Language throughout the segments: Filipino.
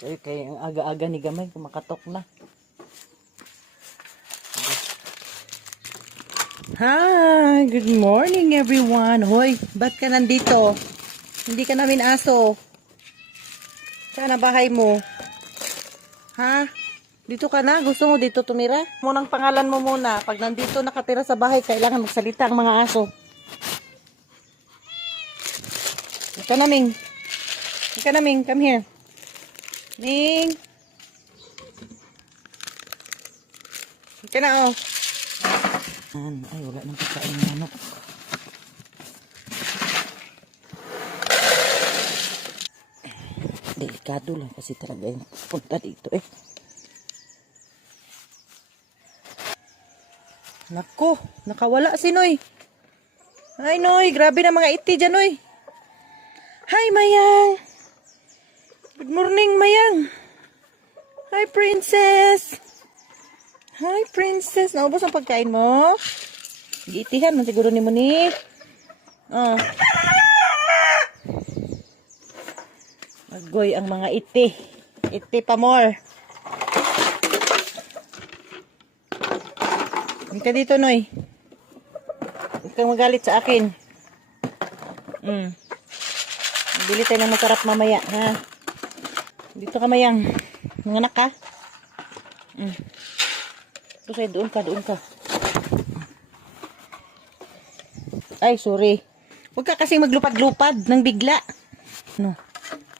Kaya ang aga-aga ni Gamay, kumakatok na. Hi! Good morning everyone! Hoy, ba't ka nandito? Hindi ka namin aso. Saan ang bahay mo? Ha? Dito ka na? Gusto mo dito tumira? Munang pangalan mo muna. Pag nandito nakatira sa bahay, kailangan magsalita ang mga aso. Ika na, Ming. Ika na, Ming. Come here. Ming. Ika na, oh. Ay, wala nang pagkain ng manok. Delikado lang kasi talaga yung punta dito eh. Nako, nakawala si Noy. Ay Noy, grabe na mga iti dyan Noy. Hi Mayang. Good morning Mayang. Hi Princess. Hi Princess. Naubos ang pagkain mo? Giitihan mo siguro ni mo ni. Oh. Agoy ang mga iti. Iti pa more. Hindi ka dito, Noy. Huwag kang magalit sa akin. Bili tayo ng masarap mamaya, ha? Dito ka, Mayang. Nanganak ka? Ito sa'yo, doon ka. Ay, sorry. Huwag ka kasing maglupad-lupad ng bigla. No.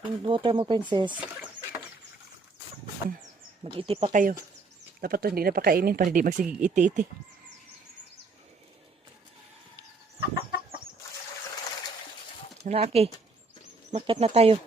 Yung water mo, princess. Mag-iti pa kayo. Dapat to hindi na pakainin para di magsigig iti-iti. Nalaki. Makat na tayo.